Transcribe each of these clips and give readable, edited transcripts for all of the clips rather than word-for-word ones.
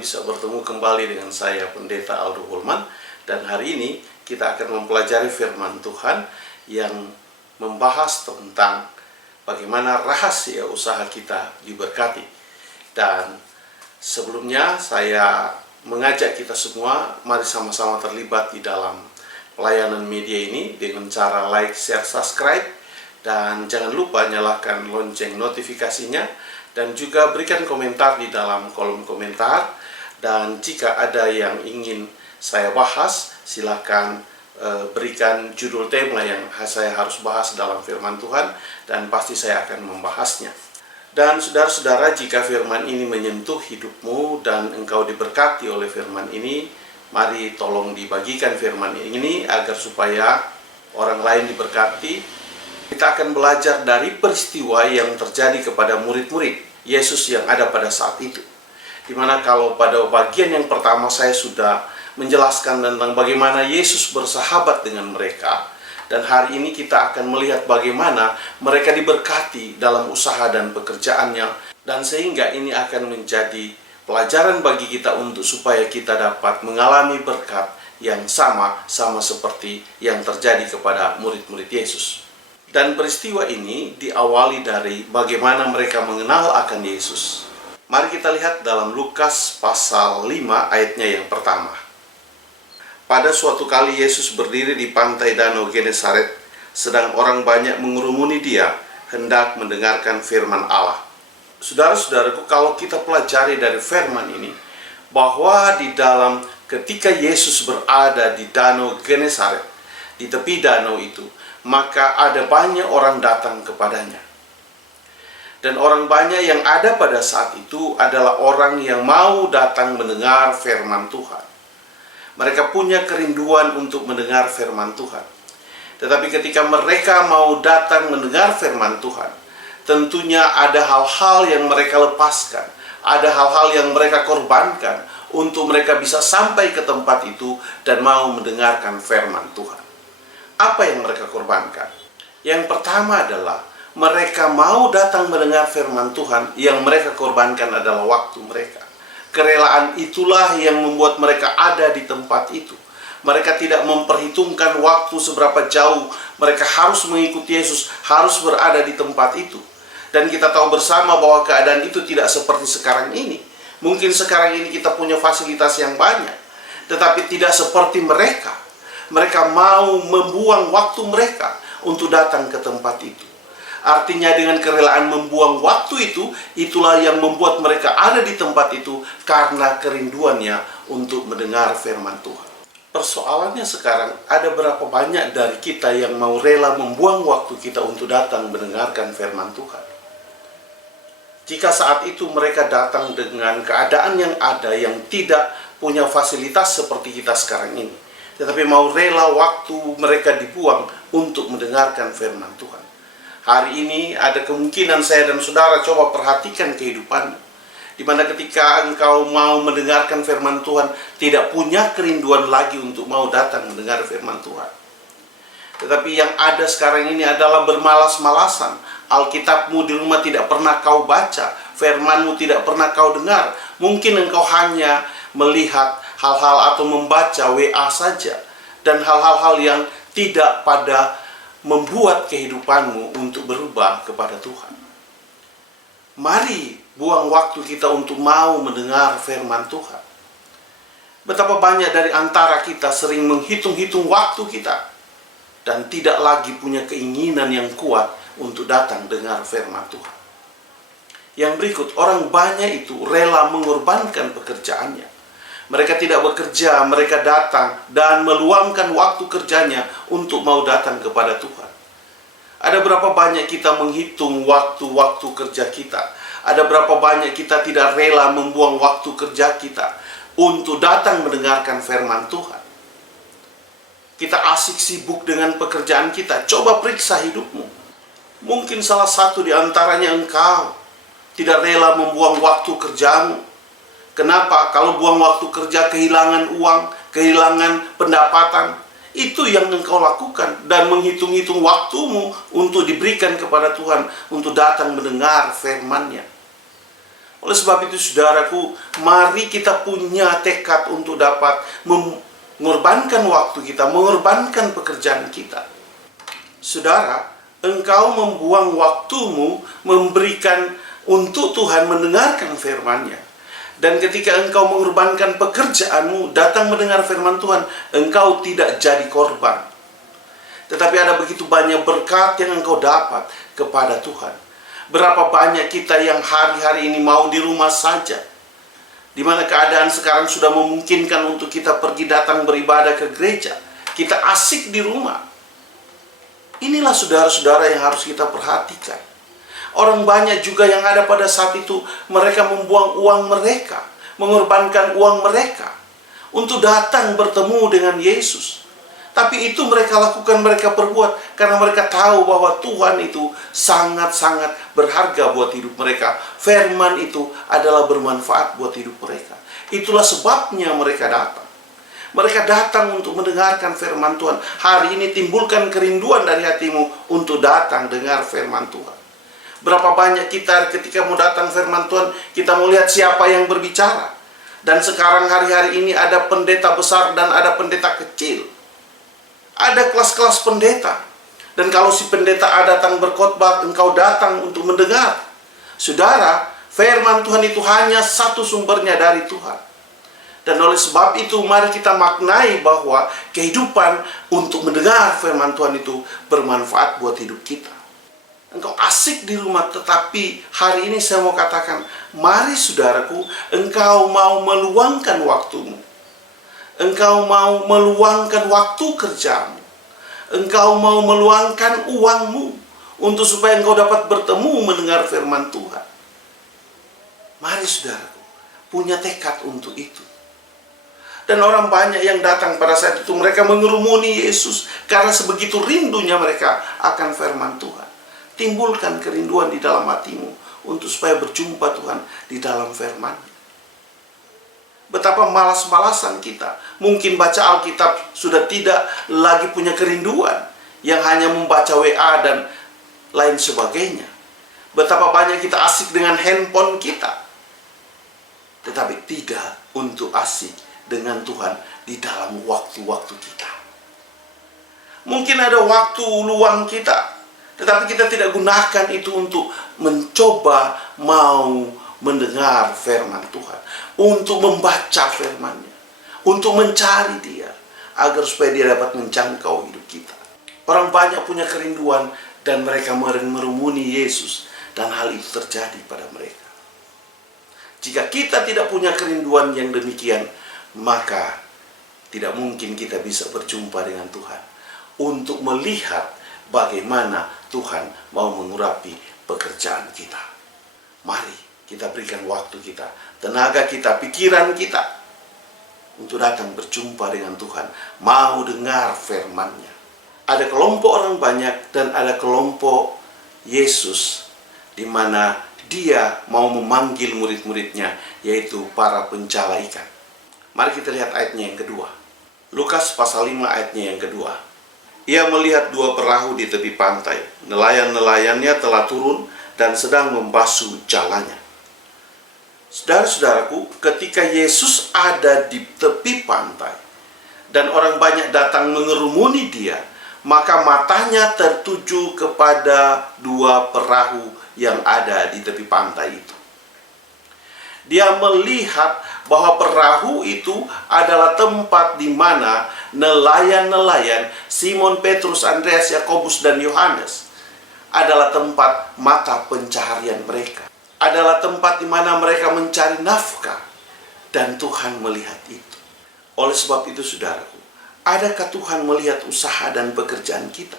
bisa bertemu kembali dengan saya, Pendeta Aldo Holman. Dan hari ini kita akan mempelajari firman Tuhan yang membahas tentang bagaimana rahasia usaha kita diberkati. Dan sebelumnya saya mengajak kita semua, mari sama-sama terlibat di dalam pelayanan media ini dengan cara like, share, subscribe. Dan jangan lupa nyalakan lonceng notifikasinya. Dan juga berikan komentar di dalam kolom komentar. Dan jika ada yang ingin saya bahas, silakan berikan judul tema yang saya harus bahas dalam firman Tuhan, dan pasti saya akan membahasnya. Dan saudara-saudara, jika firman ini menyentuh hidupmu dan engkau diberkati oleh firman ini, mari tolong dibagikan firman ini agar supaya orang lain diberkati. Kita akan belajar dari peristiwa yang terjadi kepada murid-murid Yesus yang ada pada saat itu. Dimana kalau pada bagian yang pertama saya sudah menjelaskan tentang bagaimana Yesus bersahabat dengan mereka. Dan hari ini kita akan melihat bagaimana mereka diberkati dalam usaha dan pekerjaannya. Dan sehingga ini akan menjadi pelajaran bagi kita untuk supaya kita dapat mengalami berkat yang sama seperti yang terjadi kepada murid-murid Yesus. Dan peristiwa ini diawali dari bagaimana mereka mengenal akan Yesus. Mari kita lihat dalam Lukas pasal 5 ayatnya yang pertama. Pada suatu kali Yesus berdiri di pantai Danau Genesaret, sedang orang banyak mengerumuni dia, hendak mendengarkan firman Allah. Saudara-saudaraku, kalau kita pelajari dari firman ini, bahwa di dalam ketika Yesus berada di Danau Genesaret, di tepi danau itu, maka ada banyak orang datang kepadanya. Dan orang banyak yang ada pada saat itu adalah orang yang mau datang mendengar firman Tuhan. Mereka punya kerinduan untuk mendengar firman Tuhan. Tetapi ketika mereka mau datang mendengar firman Tuhan, tentunya ada hal-hal yang mereka lepaskan, ada hal-hal yang mereka korbankan untuk mereka bisa sampai ke tempat itu dan mau mendengarkan firman Tuhan. Apa yang mereka korbankan? Yang pertama adalah mereka mau datang mendengar firman Tuhan, yang mereka korbankan adalah waktu mereka. Kerelaan itulah yang membuat mereka ada di tempat itu. Mereka tidak memperhitungkan waktu seberapa jauh mereka harus mengikuti Yesus, harus berada di tempat itu. Dan kita tahu bersama bahwa keadaan itu tidak seperti sekarang ini. Mungkin sekarang ini kita punya fasilitas yang banyak, tetapi tidak seperti mereka. Mereka mau membuang waktu mereka untuk datang ke tempat itu. Artinya dengan kerelaan membuang waktu itu, itulah yang membuat mereka ada di tempat itu karena kerinduannya untuk mendengar firman Tuhan. Persoalannya sekarang, ada berapa banyak dari kita yang mau rela membuang waktu kita untuk datang mendengarkan firman Tuhan. Jika saat itu mereka datang dengan keadaan yang ada, yang tidak punya fasilitas seperti kita sekarang ini, tetapi mau rela waktu mereka dibuang untuk mendengarkan firman Tuhan. Hari ini ada kemungkinan saya dan saudara coba perhatikan kehidupanmu, di mana ketika engkau mau mendengarkan firman Tuhan, tidak punya kerinduan lagi untuk mau datang mendengar firman Tuhan. Tetapi yang ada sekarang ini adalah bermalas-malasan. Alkitabmu di rumah tidak pernah kau baca, firmanmu tidak pernah kau dengar. Mungkin engkau hanya melihat hal-hal atau membaca WA saja, dan hal-hal yang tidak pada membuat kehidupanmu untuk berubah kepada Tuhan. Mari buang waktu kita untuk mau mendengar firman Tuhan. Betapa banyak dari antara kita sering menghitung-hitung waktu kita dan tidak lagi punya keinginan yang kuat untuk datang dengar firman Tuhan. Yang berikut, orang banyak itu rela mengorbankan pekerjaannya. Mereka tidak bekerja, mereka datang dan meluangkan waktu kerjanya untuk mau datang kepada Tuhan. Ada berapa banyak kita menghitung waktu-waktu kerja kita? Ada berapa banyak kita tidak rela membuang waktu kerja kita untuk datang mendengarkan firman Tuhan? Kita asik sibuk dengan pekerjaan kita. Coba periksa hidupmu. Mungkin salah satu di antaranya engkau tidak rela membuang waktu kerjamu. Kenapa? Kalau buang waktu kerja, kehilangan uang, kehilangan pendapatan. Itu yang engkau lakukan. Dan menghitung-hitung waktumu untuk diberikan kepada Tuhan, untuk datang mendengar firman-Nya. Oleh sebab itu saudaraku, mari kita punya tekad untuk dapat mengorbankan waktu kita, mengorbankan pekerjaan kita. Saudara, engkau membuang waktumu memberikan untuk Tuhan, mendengarkan firman-Nya. Dan ketika engkau mengorbankan pekerjaanmu, datang mendengar firman Tuhan, engkau tidak jadi korban. Tetapi ada begitu banyak berkat yang engkau dapat kepada Tuhan. Berapa banyak kita yang hari-hari ini mau di rumah saja, di mana keadaan sekarang sudah memungkinkan untuk kita pergi datang beribadah ke gereja. Kita asik di rumah. Inilah saudara-saudara yang harus kita perhatikan. Orang banyak juga yang ada pada saat itu, mereka membuang uang mereka, mengorbankan uang mereka untuk datang bertemu dengan Yesus. Tapi itu mereka lakukan, mereka perbuat karena mereka tahu bahwa Tuhan itu sangat-sangat berharga buat hidup mereka. Firman itu adalah bermanfaat buat hidup mereka. Itulah sebabnya mereka datang. Mereka datang untuk mendengarkan firman Tuhan. Hari ini timbulkan kerinduan dari hatimu untuk datang dengar firman Tuhan. Berapa banyak kita ketika mau datang firman Tuhan, kita mau lihat siapa yang berbicara. Dan sekarang hari-hari ini ada pendeta besar dan ada pendeta kecil. Ada kelas-kelas pendeta. Dan kalau si pendeta datang berkhotbah, engkau datang untuk mendengar. Saudara, firman Tuhan itu hanya satu sumbernya dari Tuhan. Dan oleh sebab itu, mari kita maknai bahwa kehidupan untuk mendengar firman Tuhan itu bermanfaat buat hidup kita. Engkau asik di rumah, tetapi hari ini saya mau katakan, mari saudaraku, engkau mau meluangkan waktumu. Engkau mau meluangkan waktu kerjamu. Engkau mau meluangkan uangmu untuk supaya engkau dapat bertemu mendengar firman Tuhan. Mari saudaraku, punya tekad untuk itu. Dan orang banyak yang datang pada saat itu, mereka mengerumuni Yesus karena sebegitu rindunya mereka akan firman Tuhan. Timbulkan kerinduan di dalam hatimu untuk supaya berjumpa Tuhan di dalam firman. Betapa malas-malasan kita. Mungkin baca Alkitab sudah tidak lagi punya kerinduan, yang hanya membaca WA dan lain sebagainya. Betapa banyak kita asik dengan handphone kita, tetapi tidak untuk asik dengan Tuhan di dalam waktu-waktu kita. Mungkin ada waktu luang kita, tetapi kita tidak gunakan itu untuk mencoba mau mendengar firman Tuhan, untuk membaca firman-Nya, untuk mencari Dia, agar supaya Dia dapat menjangkau hidup kita. Orang banyak punya kerinduan dan mereka merumuni Yesus, dan hal itu terjadi pada mereka. Jika kita tidak punya kerinduan yang demikian, maka tidak mungkin kita bisa berjumpa dengan Tuhan untuk melihat bagaimana Tuhan mau mengurapi pekerjaan kita. Mari kita berikan waktu kita, tenaga kita, pikiran kita untuk datang berjumpa dengan Tuhan, mau dengar firman-Nya. Ada kelompok orang banyak dan ada kelompok Yesus, di mana Dia mau memanggil murid-muridnya, yaitu para pencala ikan. Mari kita lihat ayatnya yang kedua. Lukas pasal 5 ayatnya yang kedua. Ia melihat dua perahu di tepi pantai. Nelayan-nelayannya telah turun dan sedang membasuh jalannya. Saudara-saudaraku, ketika Yesus ada di tepi pantai dan orang banyak datang mengerumuni Dia, maka matanya tertuju kepada dua perahu yang ada di tepi pantai itu. Dia melihat bahwa perahu itu adalah tempat di mana nelayan-nelayan Simon, Petrus, Andreas, Yakobus, dan Yohanes adalah tempat mata pencaharian mereka. Adalah tempat di mana mereka mencari nafkah. Dan Tuhan melihat itu. Oleh sebab itu saudaraku, adakah Tuhan melihat usaha dan pekerjaan kita?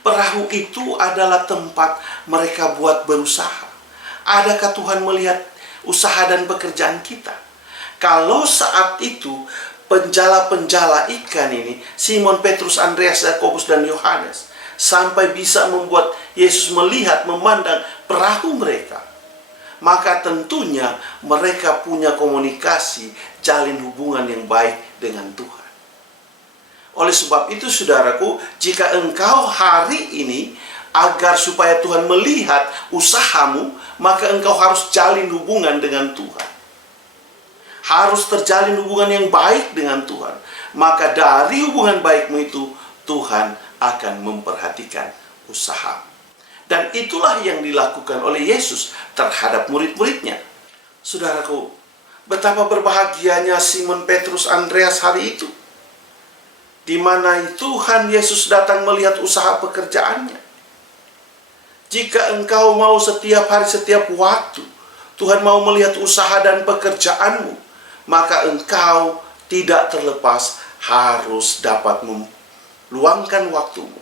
Perahu itu adalah tempat mereka buat berusaha. Adakah Tuhan melihat usaha dan pekerjaan kita? Kalau saat itu penjala-penjala ikan ini, Simon, Petrus, Andreas, Yakobus, dan Yohanes, sampai bisa membuat Yesus melihat, memandang perahu mereka, maka tentunya mereka punya komunikasi, jalin hubungan yang baik dengan Tuhan. Oleh sebab itu saudaraku, jika engkau hari ini agar supaya Tuhan melihat usahamu, maka engkau harus jalin hubungan dengan Tuhan. Harus terjalin hubungan yang baik dengan Tuhan. Maka dari hubungan baikmu itu, Tuhan akan memperhatikan usaha. Dan itulah yang dilakukan oleh Yesus terhadap murid-muridnya. Saudaraku, betapa berbahagianya Simon Petrus Andreas hari itu, di mana Tuhan Yesus datang melihat usaha pekerjaannya. Jika engkau mau setiap hari, setiap waktu, Tuhan mau melihat usaha dan pekerjaanmu, maka engkau tidak terlepas harus dapat meluangkan waktumu,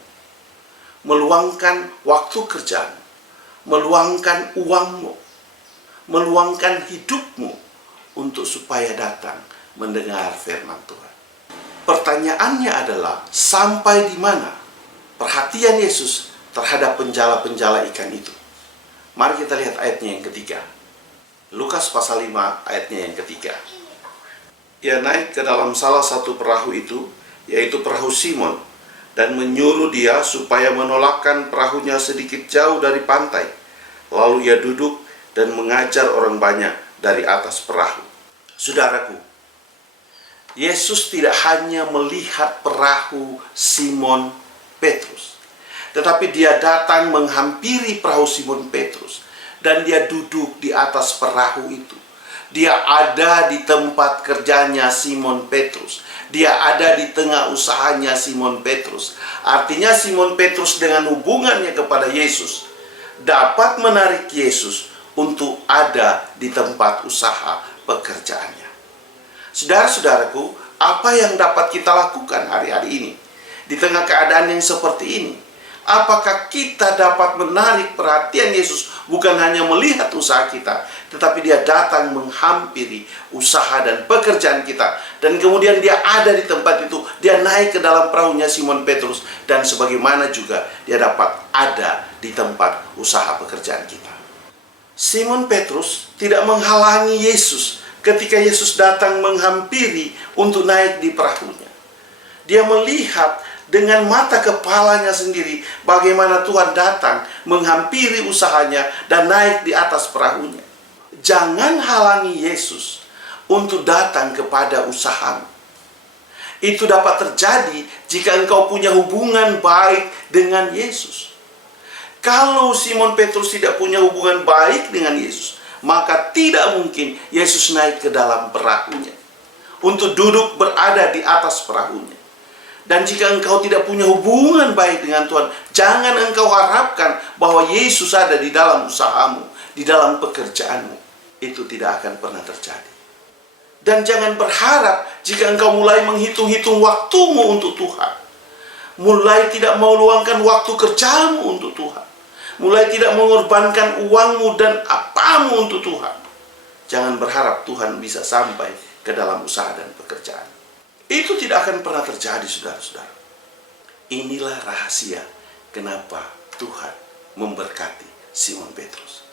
meluangkan waktu kerjamu, meluangkan uangmu, meluangkan hidupmu untuk supaya datang mendengar firman Tuhan. Pertanyaannya adalah, sampai di mana perhatian Yesus terhadap penjala-penjala ikan itu? Mari kita lihat ayatnya yang ketiga. Lukas pasal 5 ayatnya yang ketiga. Ia naik ke dalam salah satu perahu itu, yaitu perahu Simon, dan menyuruh dia supaya menolakkan perahunya sedikit jauh dari pantai. Lalu ia duduk dan mengajar orang banyak dari atas perahu. Saudaraku, Yesus tidak hanya melihat perahu Simon Petrus, tetapi dia datang menghampiri perahu Simon Petrus, dan dia duduk di atas perahu itu. Dia ada di tempat kerjanya Simon Petrus. Dia ada di tengah usahanya Simon Petrus. Artinya Simon Petrus dengan hubungannya kepada Yesus dapat menarik Yesus untuk ada di tempat usaha pekerjaannya. Saudara-saudaraku, apa yang dapat kita lakukan hari-hari ini di tengah keadaan yang seperti ini? Apakah kita dapat menarik perhatian Yesus, bukan hanya melihat usaha kita, tetapi dia datang menghampiri usaha dan pekerjaan kita. Dan kemudian dia ada di tempat itu, dia naik ke dalam perahunya Simon Petrus, dan sebagaimana juga dia dapat ada di tempat usaha pekerjaan kita. Simon Petrus tidak menghalangi Yesus ketika Yesus datang menghampiri untuk naik di perahunya. Dia melihat dengan mata kepalanya sendiri bagaimana Tuhan datang menghampiri usahanya dan naik di atas perahunya. Jangan halangi Yesus untuk datang kepada usahamu. Itu dapat terjadi jika engkau punya hubungan baik dengan Yesus. Kalau Simon Petrus tidak punya hubungan baik dengan Yesus, maka tidak mungkin Yesus naik ke dalam perahunya untuk duduk berada di atas perahunya. Dan jika engkau tidak punya hubungan baik dengan Tuhan, jangan engkau harapkan bahwa Yesus ada di dalam usahamu, di dalam pekerjaanmu. Itu tidak akan pernah terjadi. Dan jangan berharap jika engkau mulai menghitung-hitung waktumu untuk Tuhan, mulai tidak mau luangkan waktu kerjamu untuk Tuhan, mulai tidak mengorbankan uangmu dan apamu untuk Tuhan, jangan berharap Tuhan bisa sampai ke dalam usaha dan pekerjaan. Itu tidak akan pernah terjadi, saudara-saudara. Inilah rahasia kenapa Tuhan memberkati Simon Petrus.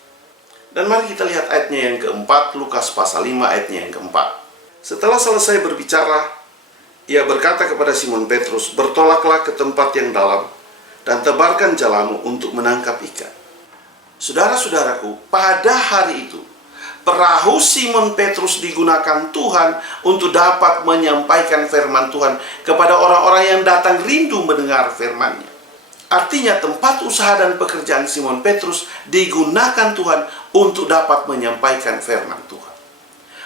Dan mari kita lihat ayatnya yang keempat, Lukas pasal 5 ayatnya yang keempat. Setelah selesai berbicara, ia berkata kepada Simon Petrus, "Bertolaklah ke tempat yang dalam dan tebarkan jalamu untuk menangkap ikan." Saudara-saudaraku, pada hari itu perahu Simon Petrus digunakan Tuhan untuk dapat menyampaikan firman Tuhan kepada orang-orang yang datang rindu mendengar firman-Nya. Artinya tempat usaha dan pekerjaan Simon Petrus digunakan Tuhan untuk dapat menyampaikan firman Tuhan.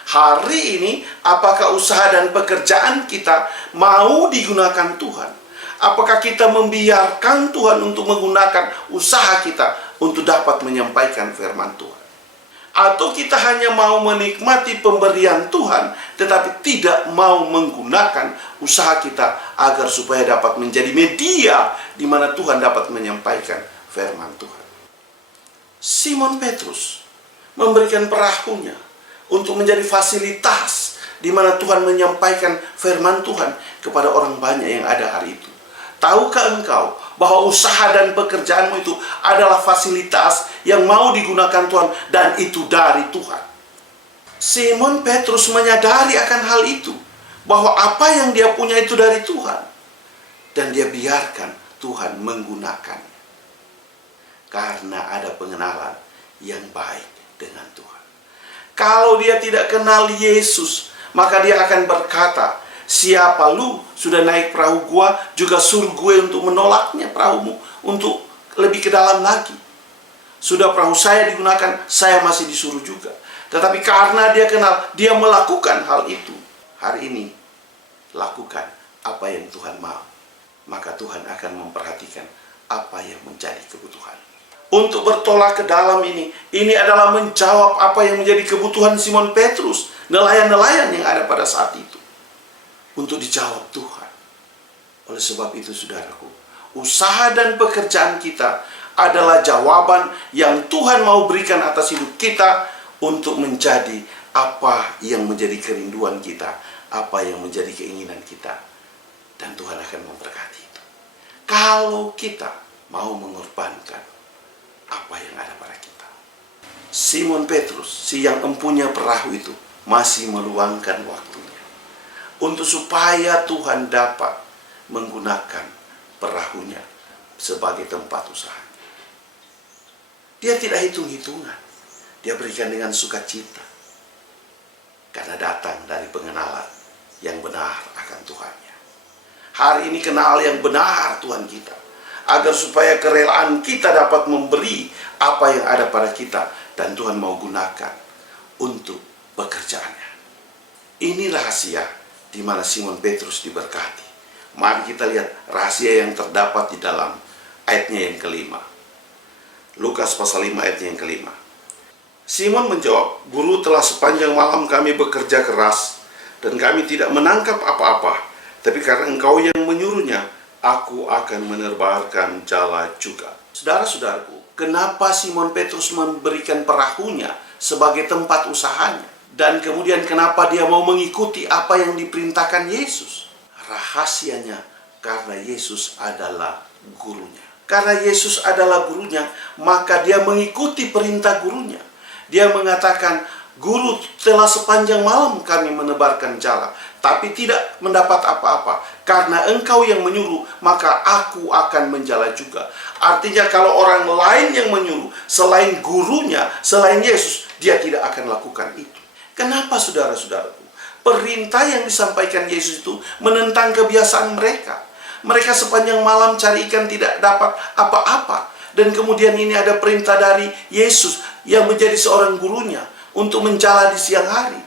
Hari ini, apakah usaha dan pekerjaan kita mau digunakan Tuhan? Apakah kita membiarkan Tuhan untuk menggunakan usaha kita untuk dapat menyampaikan firman Tuhan? Atau kita hanya mau menikmati pemberian Tuhan, tetapi tidak mau menggunakan usaha kita agar supaya dapat menjadi media di mana Tuhan dapat menyampaikan firman Tuhan. Simon Petrus memberikan perahunya untuk menjadi fasilitas di mana Tuhan menyampaikan firman Tuhan kepada orang banyak yang ada hari itu. Tahukah engkau bahwa usaha dan pekerjaanmu itu adalah fasilitas yang mau digunakan Tuhan, dan itu dari Tuhan? Simon Petrus menyadari akan hal itu, bahwa apa yang dia punya itu dari Tuhan, dan dia biarkan Tuhan menggunakannya. Karena ada pengenalan yang baik dengan Tuhan. Kalau dia tidak kenal Yesus, maka dia akan berkata, siapa lu sudah naik perahu gua, juga suruh gue untuk menolaknya perahumu, untuk lebih ke dalam lagi. Sudah perahu saya digunakan, saya masih disuruh juga. Tetapi karena dia kenal, dia melakukan hal itu. Hari ini, lakukan apa yang Tuhan mau. Maka Tuhan akan memperhatikan apa yang menjadi kebutuhan. Untuk bertolak ke dalam ini adalah menjawab apa yang menjadi kebutuhan Simon Petrus, nelayan-nelayan yang ada pada saat itu. Untuk dijawab Tuhan. Oleh sebab itu, saudaraku, usaha dan pekerjaan kita adalah jawaban yang Tuhan mau berikan atas hidup kita untuk menjadi apa yang menjadi kerinduan kita, apa yang menjadi keinginan kita. Dan Tuhan akan memberkati itu. Kalau kita mau mengorbankan apa yang ada pada kita. Simon Petrus, si yang empunya perahu itu, masih meluangkan waktunya untuk supaya Tuhan dapat menggunakan perahunya sebagai tempat usaha. Dia tidak hitung-hitungan. Dia berikan dengan sukacita. Karena datang dari pengenalan yang benar akan Tuhannya. Hari ini kenal yang benar Tuhan kita. Agar supaya kerelaan kita dapat memberi apa yang ada pada kita. Dan Tuhan mau gunakan untuk pekerjaannya. Ini rahasia di mana Simon Petrus diberkati. Mari kita lihat rahasia yang terdapat di dalam ayatnya yang kelima. Lukas pasal 5 ayatnya yang kelima. Simon menjawab, Guru, telah sepanjang malam kami bekerja keras dan kami tidak menangkap apa-apa. Tapi karena Engkau yang menyuruhnya, aku akan menerbangkan jala juga. Saudara-saudaraku, kenapa Simon Petrus memberikan perahunya sebagai tempat usahanya? Dan kemudian kenapa dia mau mengikuti apa yang diperintahkan Yesus? Rahasianya karena Yesus adalah gurunya. Karena Yesus adalah gurunya, maka dia mengikuti perintah gurunya. Dia mengatakan, Guru, telah sepanjang malam kami menebarkan jala, tapi tidak mendapat apa-apa. Karena Engkau yang menyuruh, maka aku akan menjala juga. Artinya kalau orang lain yang menyuruh, selain gurunya, selain Yesus, dia tidak akan lakukan itu. Kenapa, saudara-saudaraku? Perintah yang disampaikan Yesus itu menentang kebiasaan mereka. Mereka sepanjang malam cari ikan tidak dapat apa-apa. Dan kemudian ini ada perintah dari Yesus yang menjadi seorang gurunya untuk menjala di siang hari.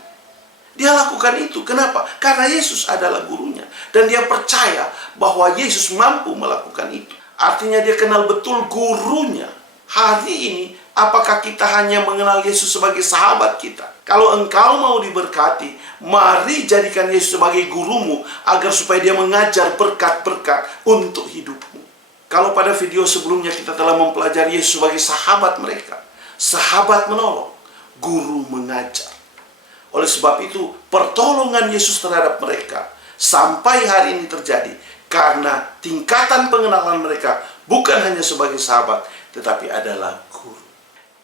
Dia lakukan itu. Kenapa? Karena Yesus adalah gurunya. Dan dia percaya bahwa Yesus mampu melakukan itu. Artinya dia kenal betul gurunya. Hari ini, apakah kita hanya mengenal Yesus sebagai sahabat kita? Kalau engkau mau diberkati, mari jadikan Yesus sebagai gurumu agar supaya dia mengajar berkat-berkat untuk hidupmu. Kalau pada video sebelumnya kita telah mempelajari Yesus sebagai sahabat mereka, sahabat menolong, guru mengajar. Oleh sebab itu, pertolongan Yesus terhadap mereka sampai hari ini terjadi karena tingkatan pengenalan mereka bukan hanya sebagai sahabat, tetapi adalah guru.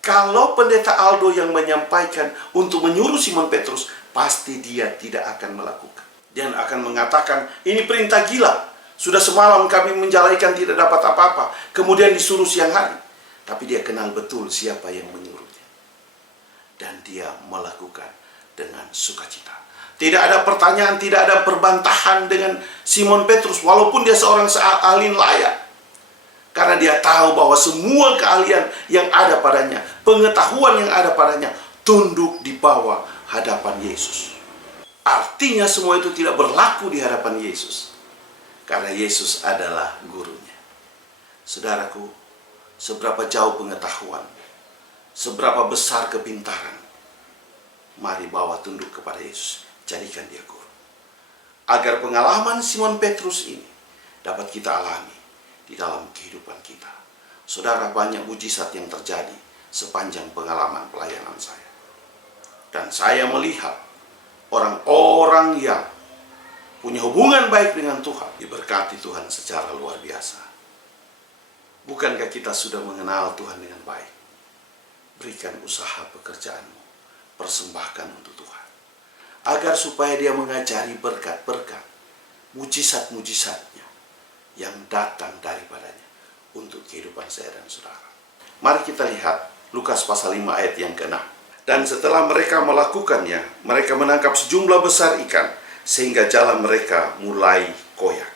Kalau pendeta Aldo yang menyampaikan untuk menyuruh Simon Petrus, pasti dia tidak akan melakukan. Dia akan mengatakan, ini perintah gila. Sudah semalam kami menjalaikan tidak dapat apa-apa. Kemudian disuruh siang hari. Tapi dia kenal betul siapa yang menyuruhnya. Dan dia melakukan dengan sukacita. Tidak ada pertanyaan, tidak ada perbantahan dengan Simon Petrus. Walaupun dia seorang ahli nelayan. Karena dia tahu bahwa semua keahlian yang ada padanya, pengetahuan yang ada padanya, tunduk di bawah hadapan Yesus. Artinya semua itu tidak berlaku di hadapan Yesus. Karena Yesus adalah gurunya. Saudaraku, seberapa jauh pengetahuan, seberapa besar kepintaran, mari bawa tunduk kepada Yesus. Jadikan dia guru. Agar pengalaman Simon Petrus ini dapat kita alami di dalam kehidupan kita. Saudara, banyak mujizat yang terjadi sepanjang pengalaman pelayanan saya. Dan saya melihat orang-orang yang punya hubungan baik dengan Tuhan, diberkati Tuhan secara luar biasa. Bukankah kita sudah mengenal Tuhan dengan baik? Berikan usaha pekerjaanmu, persembahkan untuk Tuhan. Agar supaya dia mengajari berkat-berkat, mujizat-mujizatnya yang datang daripadanya untuk kehidupan saya dan saudara. Mari kita lihat Lukas pasal 5 ayat yang ke-6. Dan setelah mereka melakukannya, mereka menangkap sejumlah besar ikan, sehingga jalan mereka mulai koyak.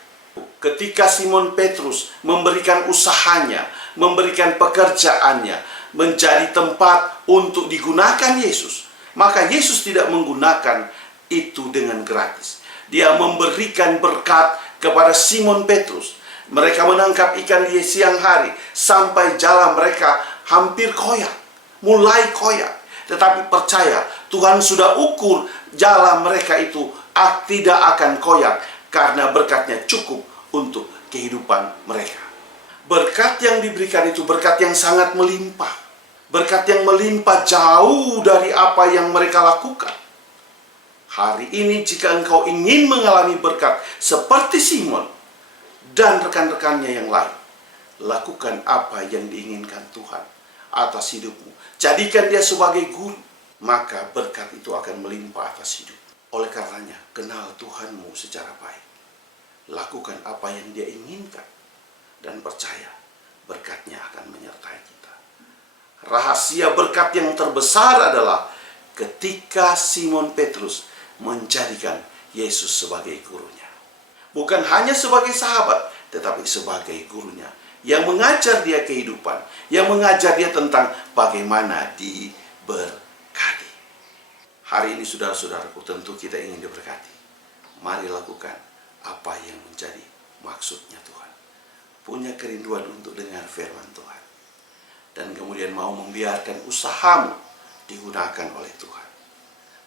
Ketika Simon Petrus memberikan usahanya, memberikan pekerjaannya, menjadi tempat untuk digunakan Yesus, maka Yesus tidak menggunakan itu dengan gratis. Dia memberikan berkat kepada Simon Petrus. Mereka menangkap ikan di siang hari, sampai jalan mereka hampir koyak, mulai koyak. Tetapi percaya, Tuhan sudah ukur jalan mereka itu tidak akan koyak, karena berkatnya cukup untuk kehidupan mereka. Berkat yang diberikan itu berkat yang sangat melimpah. Berkat yang melimpah jauh dari apa yang mereka lakukan. Hari ini jika engkau ingin mengalami berkat seperti Simon dan rekan-rekannya yang lain, lakukan apa yang diinginkan Tuhan atas hidupmu. Jadikan dia sebagai guru, maka berkat itu akan melimpah atas hidup. Oleh karenanya, kenal Tuhanmu secara baik. Lakukan apa yang dia inginkan, dan percaya berkatnya akan menyertai kita. Rahasia berkat yang terbesar adalah ketika Simon Petrus menjadikan Yesus sebagai gurunya. Bukan hanya sebagai sahabat, tetapi sebagai gurunya, yang mengajar dia kehidupan, yang mengajar dia tentang bagaimana diberkati. Hari ini saudara-saudaraku, tentu kita ingin diberkati. Mari lakukan apa yang menjadi maksudnya Tuhan. Punya kerinduan untuk dengar firman Tuhan. Dan kemudian mau membiarkan usahamu digunakan oleh Tuhan.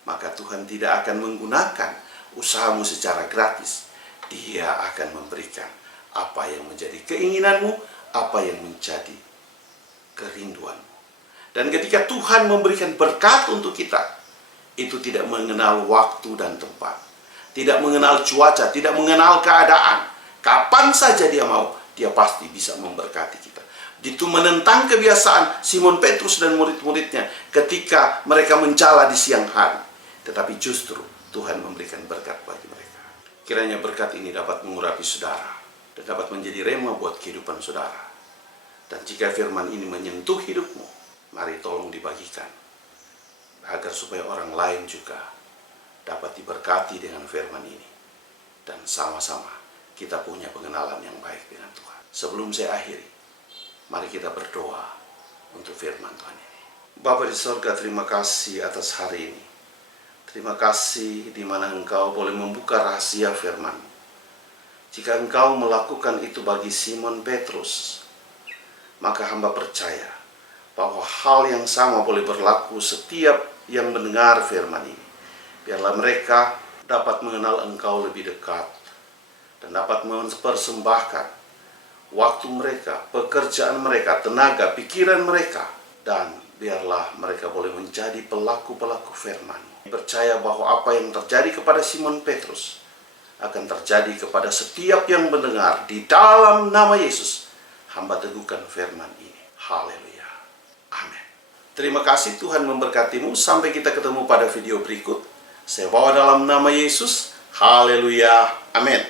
Maka Tuhan tidak akan menggunakan usahamu secara gratis. Dia akan memberikan apa yang menjadi keinginanmu, apa yang menjadi kerinduanmu. Dan ketika Tuhan memberikan berkat untuk kita, itu tidak mengenal waktu dan tempat, tidak mengenal cuaca, tidak mengenal keadaan. Kapan saja dia mau, dia pasti bisa memberkati kita. Itu menentang kebiasaan Simon Petrus dan murid-muridnya ketika mereka menjala di siang hari. Tetapi justru Tuhan memberikan berkat bagi mereka. Kiranya berkat ini dapat mengurapi saudara dan dapat menjadi rema buat kehidupan saudara. Dan jika firman ini menyentuh hidupmu, mari tolong dibagikan, agar supaya orang lain juga dapat diberkati dengan firman ini. Dan sama-sama kita punya pengenalan yang baik dengan Tuhan. Sebelum saya akhiri, mari kita berdoa untuk firman Tuhan ini. Bapa di sorga, terima kasih atas hari ini. Terima kasih di mana Engkau boleh membuka rahasia firman. Jika Engkau melakukan itu bagi Simon Petrus, maka hamba percaya bahwa hal yang sama boleh berlaku setiap yang mendengar firman ini. Biarlah mereka dapat mengenal Engkau lebih dekat dan dapat mempersembahkan waktu mereka, pekerjaan mereka, tenaga, pikiran mereka, dan biarlah mereka boleh menjadi pelaku-pelaku firman. Percaya bahwa apa yang terjadi kepada Simon Petrus akan terjadi kepada setiap yang mendengar. Di dalam nama Yesus, hamba teguhkan firman ini. Haleluya. Amin. Terima kasih, Tuhan memberkatimu. Sampai kita ketemu pada video berikut. Saya bawa dalam nama Yesus. Haleluya. Amin.